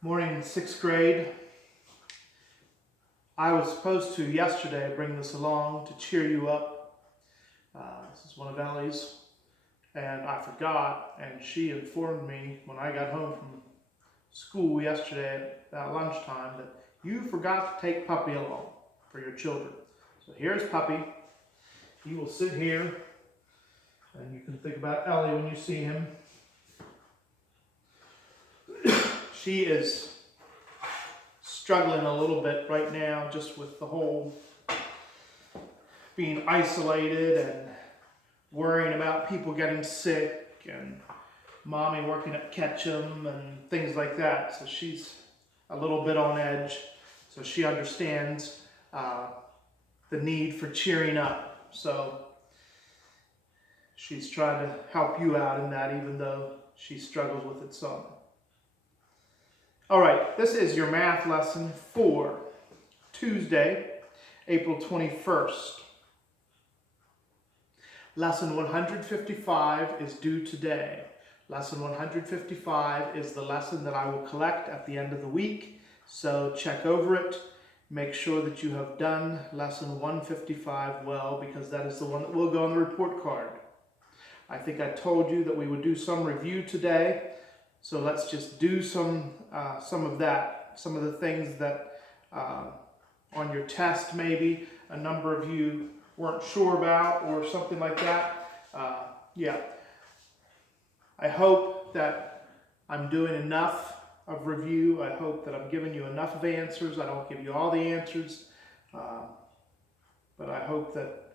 Morning in 6th grade. I was supposed to yesterday bring this along to cheer you up. This is one of Ellie's, and I forgot, and she informed me when I got home from school yesterday at lunchtime that you forgot to take Puppy along for your children. So here's Puppy. He will sit here, and you can think about Ellie when you see him. She is struggling a little bit right now just with the whole being isolated and worrying about people getting sick and mommy working at Ketchum and things like that. So she's a little bit on edge. So she understands the need for cheering up. So she's trying to help you out in that, even though she struggles with it some. All right, this is your math lesson for Tuesday, April 21st. Lesson 155 is due today. Lesson 155 is the lesson that I will collect at the end of the week. So check over it. Make sure that you have done lesson 155 well, because that is the one that will go on the report card. I think I told you that we would do some review today. So let's just do some of that, some of the things that on your test maybe a number of you weren't sure about or something like that. I hope that I'm doing enough of review. I hope that I'm giving you enough of answers. I don't give you all the answers, but I hope that,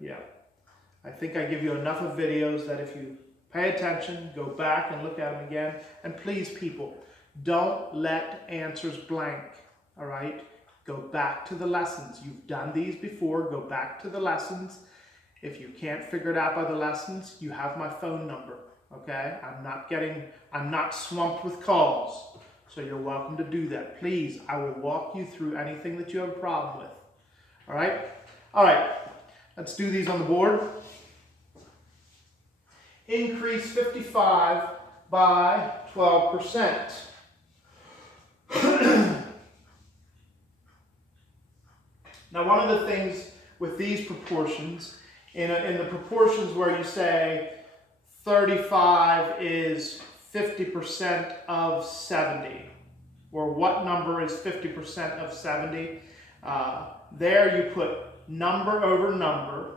I think I give you enough of videos that if you pay attention, go back and look at them again. And please, people, don't let answers blank, all right? Go back to the lessons. You've done these before. Go back to the lessons. If you can't figure it out by the lessons, you have my phone number, okay? I'm not swamped with calls, so you're welcome to do that. Please, I will walk you through anything that you have a problem with, all right? All right, let's do these on the board. Increase 55 by 12%. Now, one of the things with these proportions, in the proportions where you say 35 is 50% of 70, or what number is 50% of 70, there you put number over number.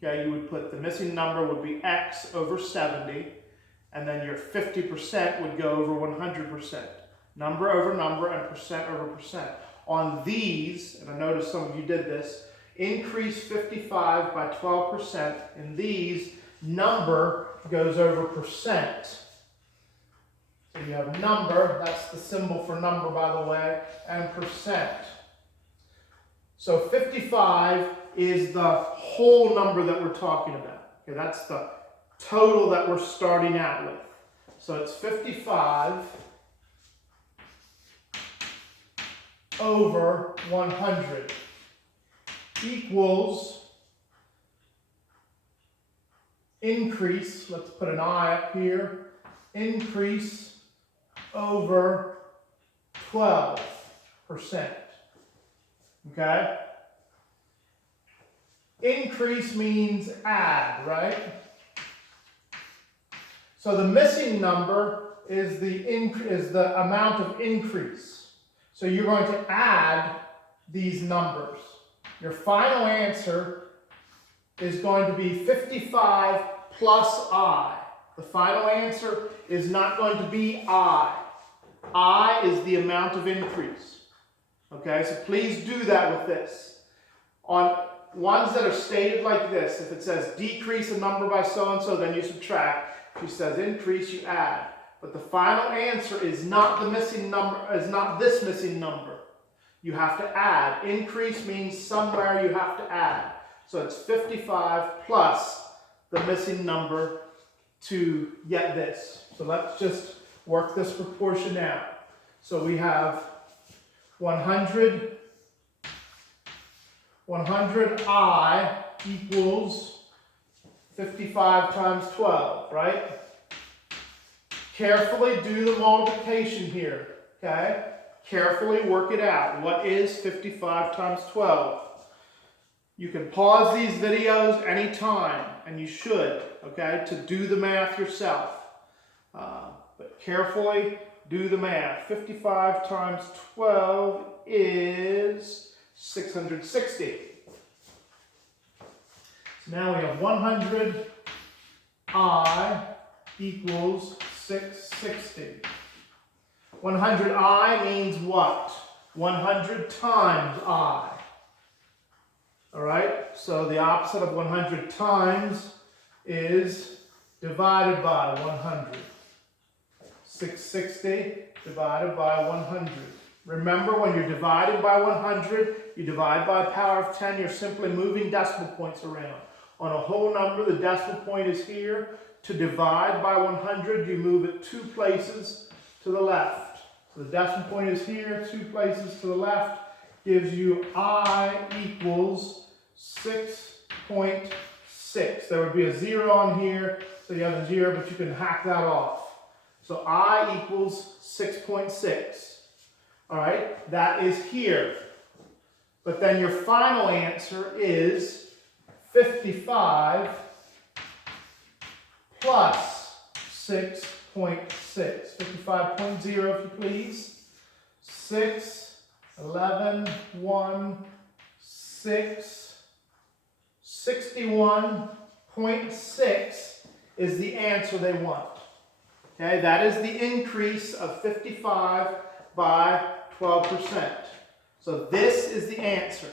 Okay, you would put the missing number would be x over 70, and then your 50% would go over 100%. Number over number and percent over percent. On these, and I noticed some of you did this, increase 55 by 12%. In these, number goes over percent. So you have number, that's the symbol for number, by the way, and percent. So 55 is the whole number that we're talking about. Okay, that's the total that we're starting out with. So it's 55 over 100 equals increase, let's put an I up here, increase over 12%. Okay? Increase means add, right? So the missing number is the amount of increase. So you're going to add these numbers. Your final answer is going to be 55 plus I. The final answer is not going to be I. I is the amount of increase. Okay, so please do that with this. On ones that are stated like this, if it says decrease a number by so-and-so, then you subtract. If it says increase, you add. But the final answer is not the missing number, is not this missing number. You have to add. Increase means somewhere you have to add. So it's 55 plus the missing number to get this. So let's just work this proportion out. So we have 100 I equals 55 times 12, right? Carefully do the multiplication here, okay? carefully work it out. What is 55 times 12? You can pause these videos anytime, and you should, okay, to do the math yourself. But carefully do the math. 55 times 12 is 660. So now we have 100i equals 660. 100i means what? 100 times I. All right, so the opposite of 100 times is divided by 100. 660 divided by 100. Remember, when you're dividing by 100, you divide by a power of 10, you're simply moving decimal points around. On a whole number, the decimal point is here. To divide by 100, you move it 2 places to the left. So the decimal point is here, 2 places to the left, gives you I equals 6.6. There would be a 0 on here, so you have a 0, but you can hack that off. So I equals 6.6. All right, that is here. But then your final answer is 55 plus 6.6. 55.0, if you please. 6, 11, 1, 6, 61.6 is the answer they want. Okay, that is the increase of 55 by 12%. So this is the answer.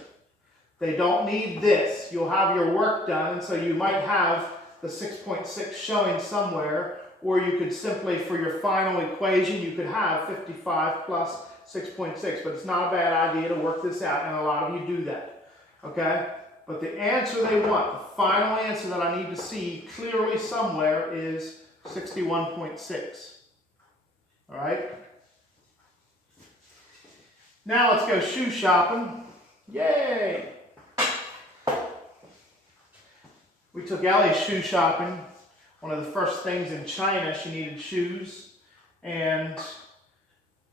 They don't need this. You'll have your work done, and so you might have the 6.6 showing somewhere, or you could simply, for your final equation, you could have 55 plus 6.6, but it's not a bad idea to work this out, and a lot of you do that. Okay? But the answer they want, the final answer that I need to see clearly somewhere is 61.6. All right? Now let's go shoe shopping. Yay! We took Ellie shoe shopping. One of the first things in China, she needed shoes, and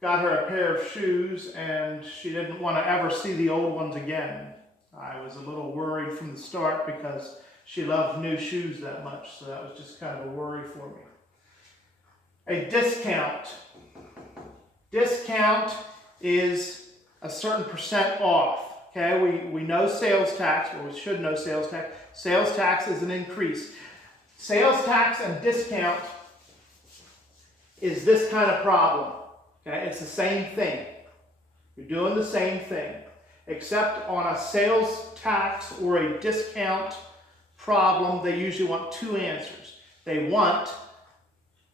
got her a pair of shoes, and she didn't want to ever see the old ones again. I was a little worried from the start because she loved new shoes that much, so that was just kind of a worry for me. A discount. Discount is a certain percent off. Okay, we know sales tax, or we should know sales tax. Sales tax is an increase. Sales tax and discount is this kind of problem. Okay, it's the same thing. You're doing the same thing, except on a sales tax or a discount problem, they usually want 2 answers. They want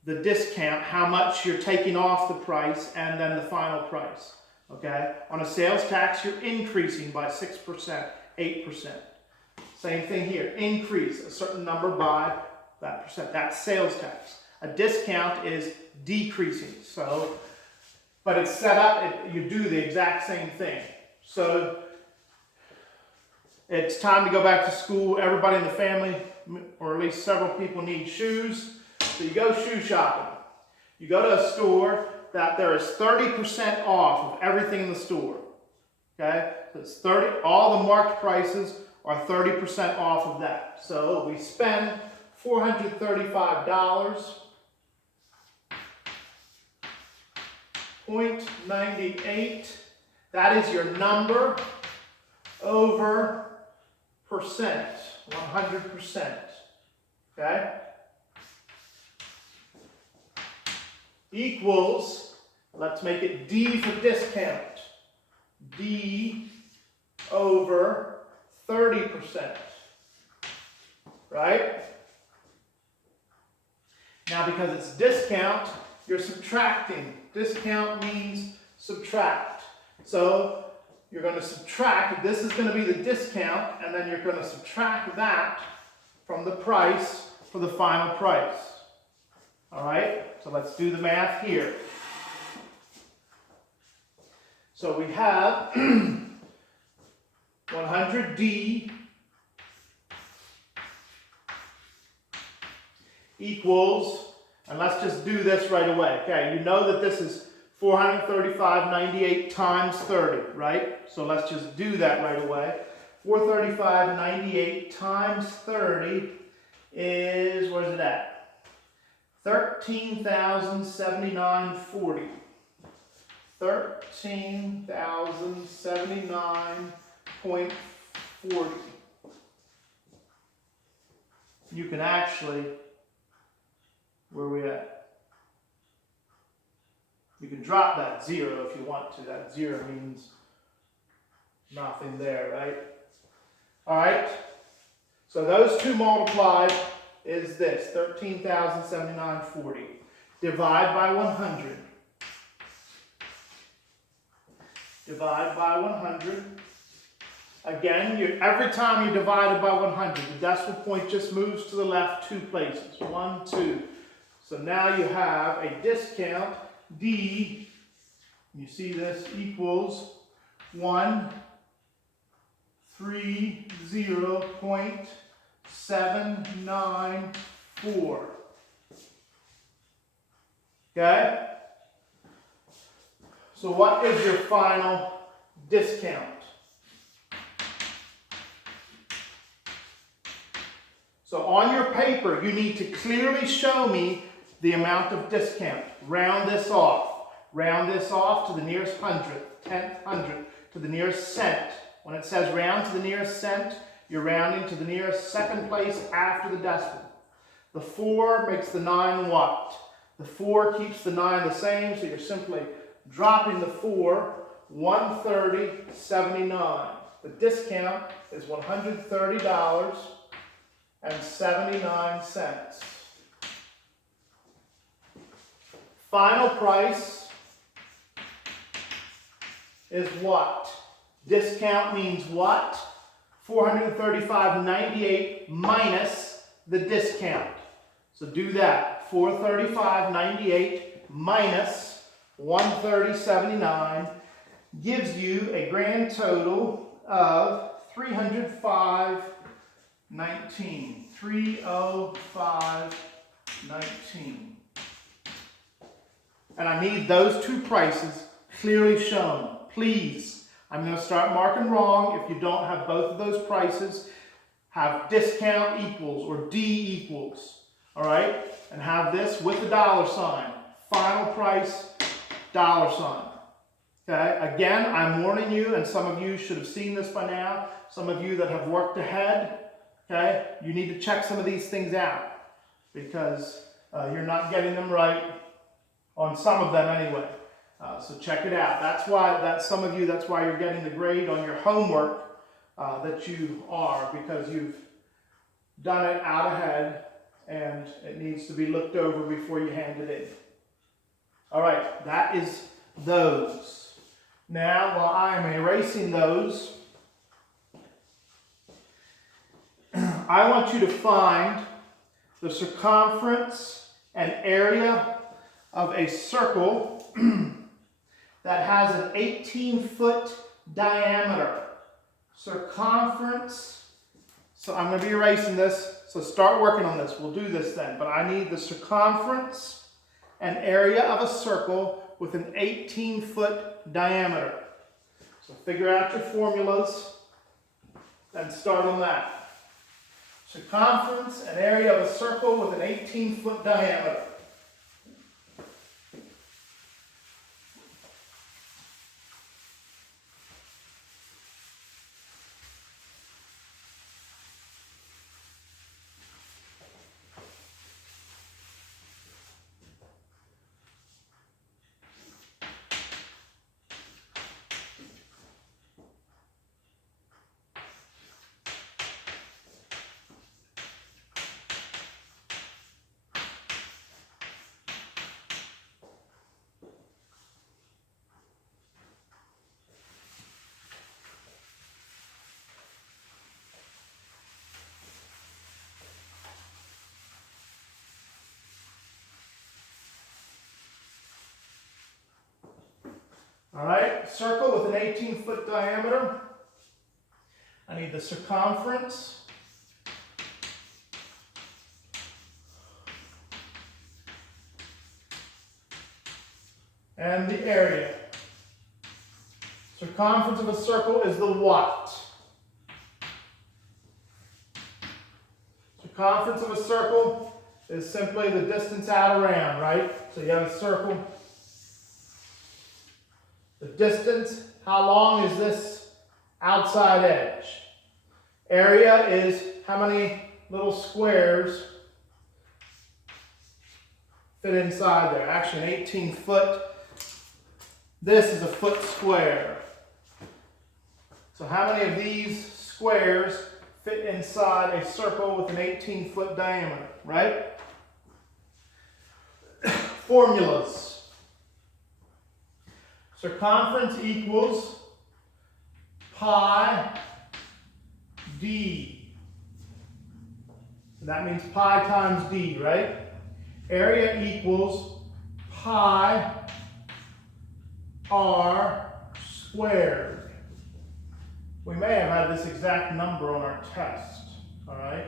the discount, how much you're taking off the price, and then the final price. Okay? On a sales tax, you're increasing by 6%, 8%. Same thing here. Increase a certain number by that percent. That's sales tax. A discount is decreasing. So, but it's set up, you do the exact same thing. So, it's time to go back to school. Everybody in the family, or at least several people, need shoes. So you go shoe shopping. You go to a store that there is 30% off of everything in the store. Okay? So it's 30, all the marked prices are 30% off of that. So we spend $435. 0.98. That is your number over percent. 100%. Okay? Equals, let's make it D for discount. D over 30%. Right? Now, because it's discount, you're subtracting. Discount means subtract. So, you're going to subtract, this is going to be the discount, and then you're going to subtract that from the price for the final price. All right? So let's do the math here. So we have 100D equals, and let's just do this right away. Okay, you know that this is 435.98 times 30, right? So let's just do that right away. 435.98 times 30 is, where's it at? 13,079.40. 13,079.40. You can actually, where are we at? You can drop that 0 if you want to. That 0 means nothing there, right? All right. So those two multiplied is this, 13,079.40. Divide by 100. Divide by 100. Again, every time you divide it by 100, the decimal point just moves to the left 2 places. 1, 2. So now you have a discount. D, you see this, equals 130.794. Okay? So what is your final discount? So on your paper, you need to clearly show me the amount of discount. Round this off. Round this off to the nearest hundredth, tenth, hundredth, to the nearest cent. When it says round to the nearest cent, you're rounding to the nearest second place after the decimal. The 4 makes the 9 what? The 4 keeps the 9 the same, so you're simply dropping the 4, 130.79. The discount is $130.79. Final price is what? Discount means what? $435.98 minus the discount. So do that. $435.98 minus $130.79 gives you a grand total of $305.19. $305.19. And I need those two prices clearly shown. Please, I'm going to start marking wrong if you don't have both of those prices. Have discount equals or D equals. All right? And have this with the dollar sign. Final price, dollar sign. Okay? Again, I'm warning you, and some of you should have seen this by now. Some of you that have worked ahead, okay? You need to check some of these things out because you're not getting them right. On some of them anyway. So check it out. That's why you're getting the grade on your homework that you are, because you've done it out ahead and it needs to be looked over before you hand it in. All right, that is those. Now, while I am erasing those, I want you to find the circumference and area of a circle that has an 18-foot diameter. Circumference. So I'm going to be erasing this, so start working on this. We'll do this then. But I need the circumference and area of a circle with an 18-foot diameter. So figure out your formulas and start on that. Circumference and area of a circle with an 18-foot diameter. All right, circle with an 18-foot diameter. I need the circumference. and the area. Circumference of a circle is the what? Circumference of a circle is simply the distance out around, right? So you have a circle. The distance, how long is this outside edge? Area is how many little squares fit inside there. Actually, an 18 foot. This is a foot square. So how many of these squares fit inside a circle with an 18-foot diameter, right? Formulas. Circumference equals pi d. That means pi times d, right? Area equals pi r squared. We may have had this exact number on our test, all right?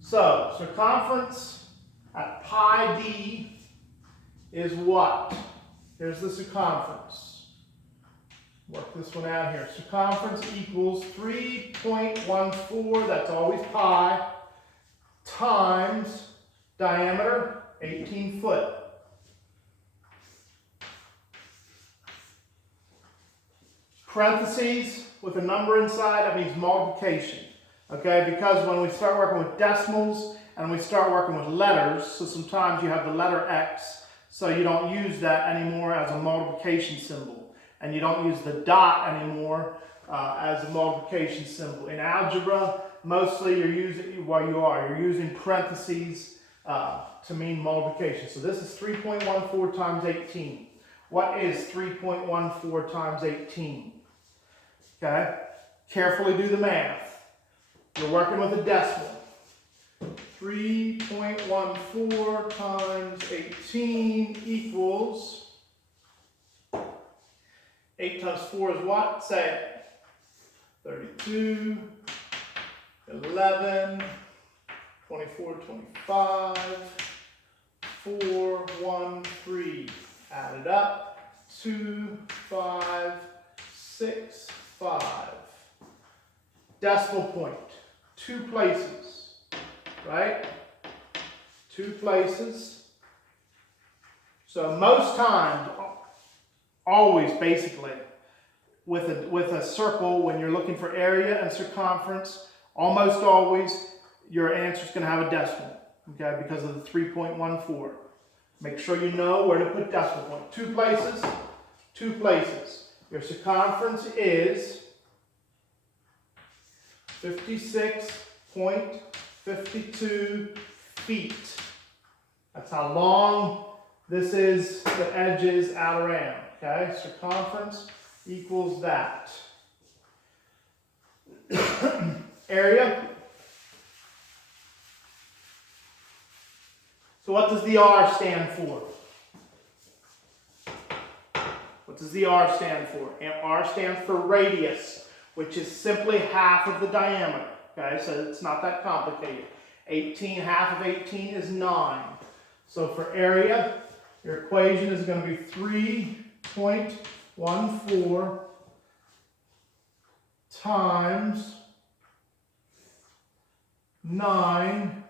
So, circumference at pi d is what? Here's the circumference. Work this one out here. Circumference equals 3.14, that's always pi, times diameter, 18 foot. Parentheses with a number inside, that means multiplication. Okay, because when we start working with decimals and we start working with letters, so sometimes you have the letter X, so you don't use that anymore as a multiplication symbol. And you don't use the dot anymore as a multiplication symbol. In algebra, mostly you're using, you're using parentheses to mean multiplication. So this is 3.14 times 18. What is 3.14 times 18? Okay, carefully do the math. You're working with a decimal. 3.14 times 18 equals, 8 times 4 is what? Say it. 32, 11, 24, 25, 4, 1, 3. Add it up. 2, 5, 6, 5. Decimal point. 2 places. Right? 2 places. So most times, always basically, with a circle, when you're looking for area and circumference, almost always your answer is going to have a decimal. Okay? Because of the 3.14. Make sure you know where to put decimal point. 2 places, 2 places. Your circumference is 56.52 feet. That's how long this is, the edges out around. Okay, circumference equals that. Area. So what does the R stand for? What does the R stand for? And R stands for radius, which is simply half of the diameter. Okay, so it's not that complicated. 18, half of 18 is 9. So for area, your equation is going to be 3.14 times 9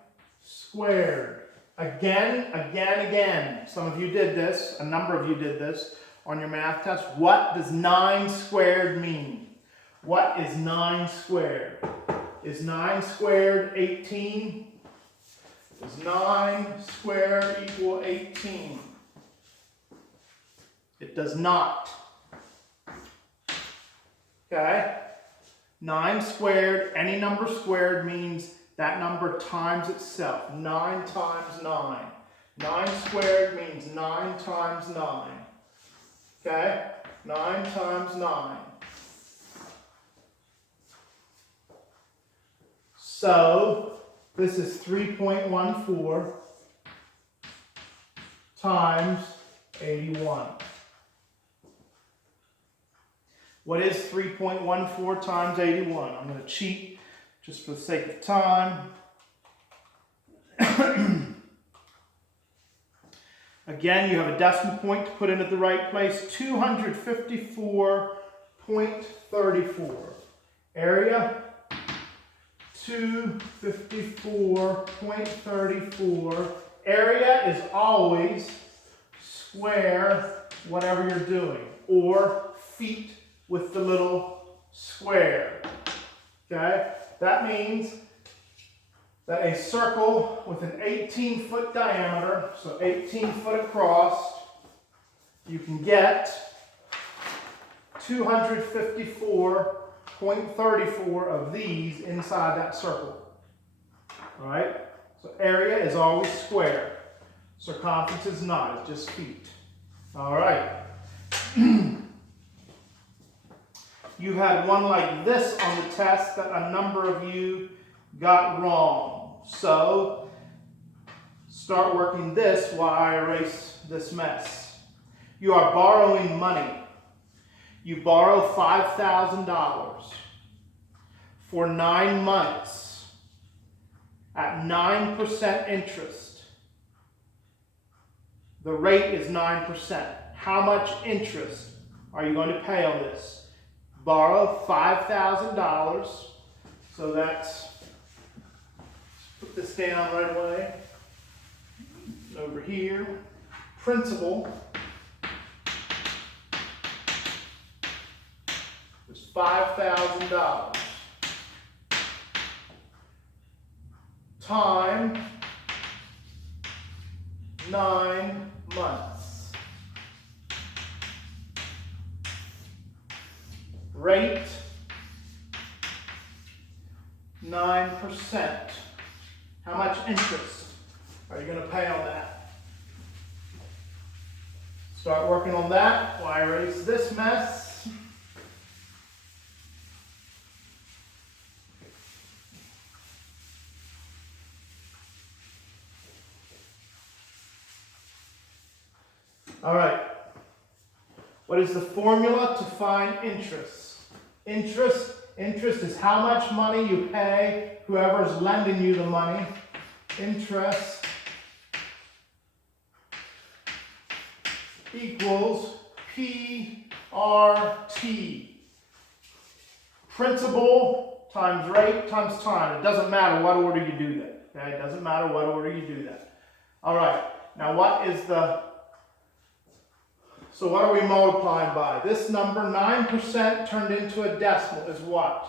squared. Again. Some of you did this, a number of you did this on your math test. What does 9 squared mean? What is 9 squared? Is 9 squared 18? Does 9 squared equal 18? It does not. Okay? 9 squared, any number squared means that number times itself. 9 times 9. 9 squared means 9 times 9. Okay? 9 times 9. So, this is 3.14 times 81. What is 3.14 times 81? I'm going to cheat just for the sake of time. Again, Again, you have a decimal point to put in at the right place. 254.34. Area, 254.34. Area is always square whatever you're doing, or feet with the little square. Okay? That means that a circle with an 18-foot diameter, so 18 foot across, you can get 254.34 of these inside that circle. All right? So area is always square. Circumference is not, it's just feet. All right. You had one like this on the test that a number of you got wrong. So start working this while I erase this mess. You are borrowing money. You borrow $5,000 for 9 months at 9% interest. The rate is 9%. How much interest are you going to pay on this? Borrow $5,000. So that's, put this down right away. Over here. Principal is $5,000. Time, 9 months. Rate, 9%. How much interest are you going to pay on that? Start working on that while I erase this mess. All right. What is the formula to find interest? Interest is how much money you pay whoever's lending you the money. Interest equals PRT. Principal times rate times time. It doesn't matter what order you do that. Okay? It doesn't matter what order you do that. All right. Now what is the... So what are we multiplying by? This number, 9% turned into a decimal, is what?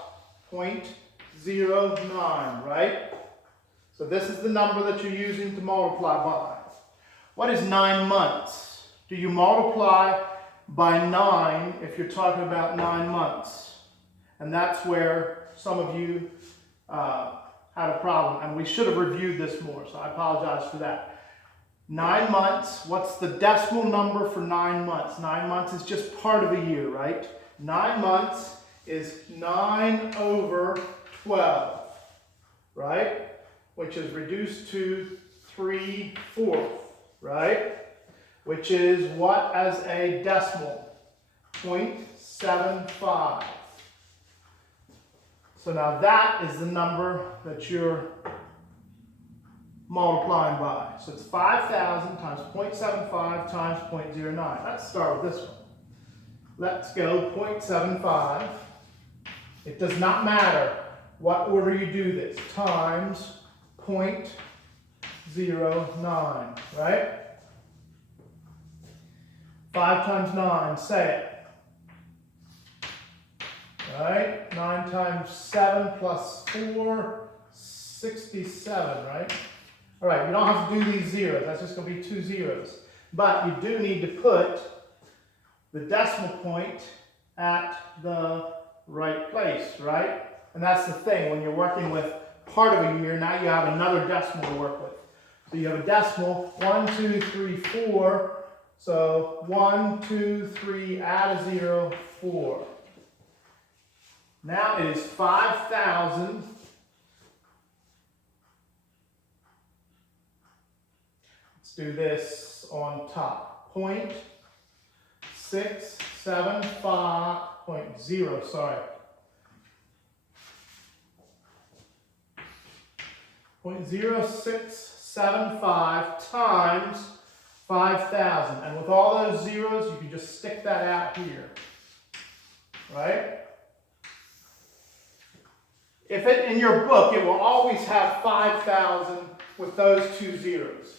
0.09, right? So this is the number that you're using to multiply by. What is 9 months? Do you multiply by 9 if you're talking about 9 months? And that's where some of you had a problem. And we should have reviewed this more, so I apologize for that. 9 months, what's the decimal number for 9 months? 9 months is just part of a year, right? 9 months is 9 over 12, right? Which is reduced to 3/4, right? Which is what as a decimal? 0.75. So now that is the number that you're multiplying by. So it's 5,000 times 0.75 times 0.09. Let's start with this one. Let's go 0.75. It does not matter what order you do this. Times 0.09, right? 5 times 9, say it. Right? 9 times 7 plus 4, 67, right? All right, you don't have to do these zeros. That's just going to be 2 zeros. But you do need to put the decimal point at the right place, right? And that's the thing. When you're working with part of a year, now you have another decimal to work with. So you have a decimal, 1, 2, 3, 4. So 1, 2, 3, add a 0, 4. Now it is 5,000. Let's do this on top. 0.675, sorry. 0.0675 times 5,000. And with all those zeros, you can just stick that out here. Right? If in your book, it will always have 5,000 with those two zeros.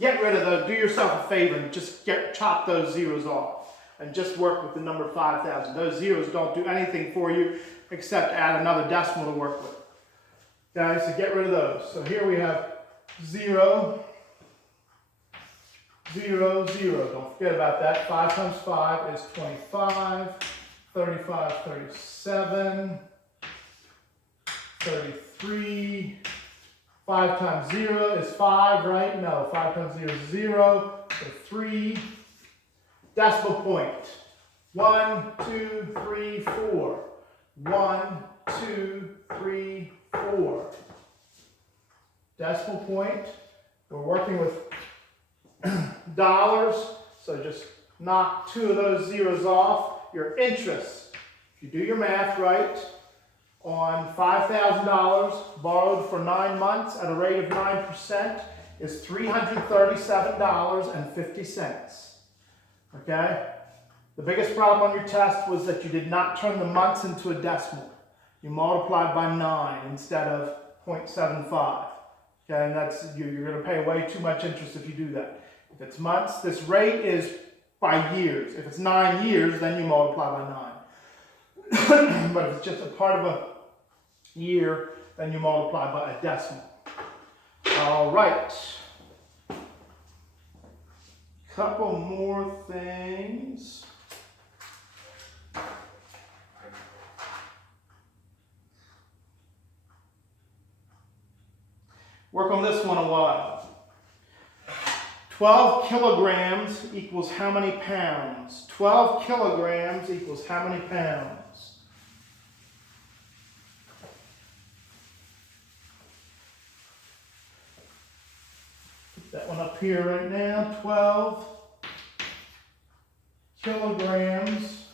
Get rid of those. Do yourself a favor and just chop those zeros off. And just work with the number 5,000. Those zeros don't do anything for you except add another decimal to work with. Okay, so get rid of those. So here we have 0, 0, 0. Don't forget about that. 5 times 5 is 25. 35, 37, 33. 5 times 0 is 5, right? No, 5 times 0 is 0. So 3. Decimal point. 1, 2, 3, 4. 1, 2, 3, 4. Decimal point. We're working with dollars, so just knock 2 of those zeros off. Your interest, if you do your math right, on $5,000 borrowed for 9 months at a rate of 9% is $337.50. Okay? The biggest problem on your test was that you did not turn the months into a decimal. You multiplied by 9 instead of 0.75. Okay, and you're going to pay way too much interest if you do that. If it's months, this rate is by years. If it's 9 years, then you multiply by 9. But if it's just a part of a year, then you multiply by a decimal. All right. Couple more things. Work on this one a while. 12 kilograms equals how many pounds? 12 kilograms equals how many pounds? Put that one up here right now. 12 kilograms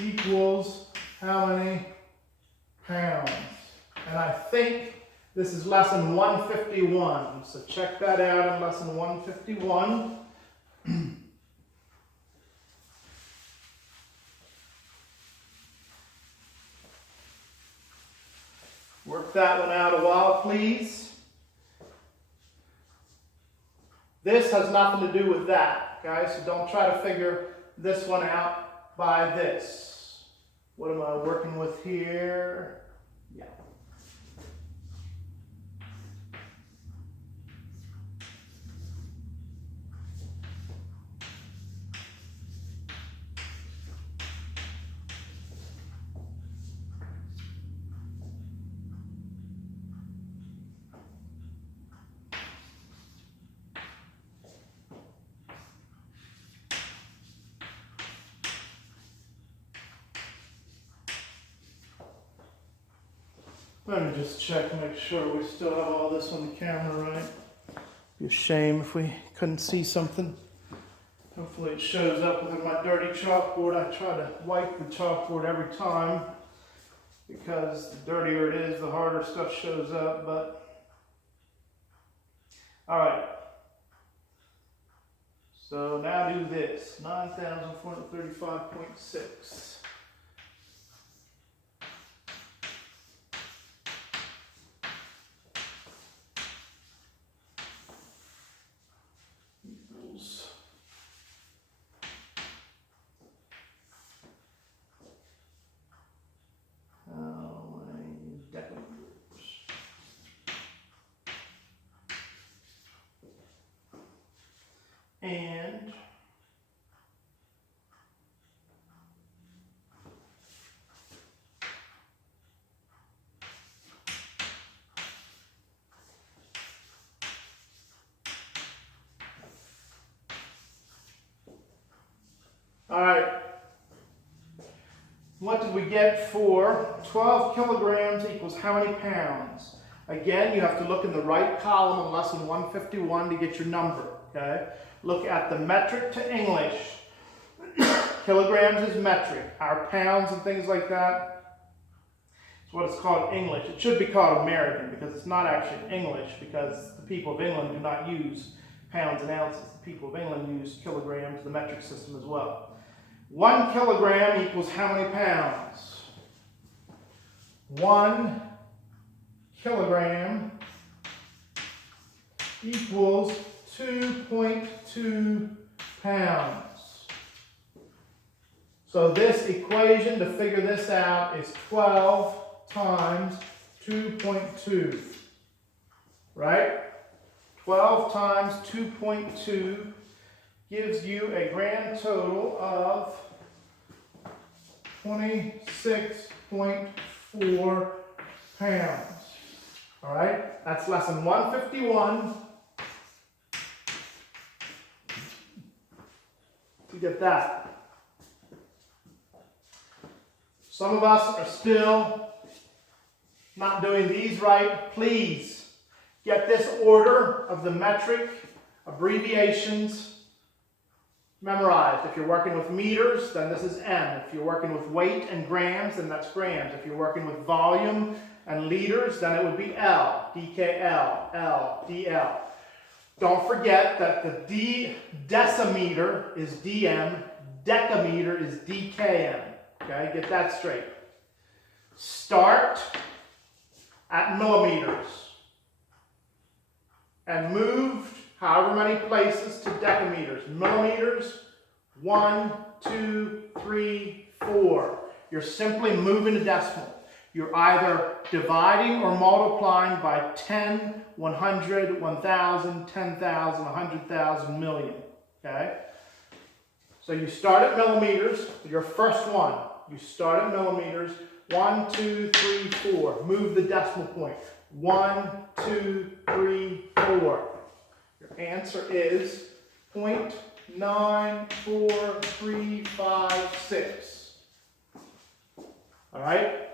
equals how many pounds? And I think this is lesson 151, so check that out in lesson 151. Work that one out a while, please. This has nothing to do with that, guys, so don't try to figure this one out by this. What am I working with here? Yeah. Let me just check, make sure we still have all this on the camera right. Be a shame if we couldn't see something. Hopefully it shows up with my dirty chalkboard. I try to wipe the chalkboard every time because the dirtier it is, the harder stuff shows up, but all right. So now do this, 9,435.6. And all right, what did we get for 12 kilograms equals how many pounds? Again, you have to look in the right column in lesson 151 to get your number, okay? Look at the metric to English. Kilograms is metric. Our pounds and things like that, it's what it's called English. It should be called American because it's not actually English because the people of England do not use pounds and ounces. The people of England use kilograms, the metric system as well. 1 kilogram equals how many pounds? 1 kilogram equals 2.2 pounds. So this equation, to figure this out, is 12 times 2.2, right? 12 times 2.2 gives you a grand total of 26.4 pounds. All right, that's lesson 151. To get that. Some of us are still not doing these right. Please get this order of the metric abbreviations memorized. If you're working with meters, then this is M. If you're working with weight and grams, then that's grams. If you're working with volume and liters, then it would be L, DKL, L, DL. Don't forget that the decimeter is DM, decameter is DKM. Okay, get that straight. Start at millimeters and moved however many places to decameters. Millimeters, 1, 2, 3, 4. You're simply moving a decimal. You're either dividing or multiplying by 10, 100, 1,000, 10,000, 100,000, million. Okay? So you start at millimeters, your first one. You start at millimeters, 1, 2, 3, 4. Move the decimal point. 1, 2, 3, 4. Your answer is 0.94356. All right?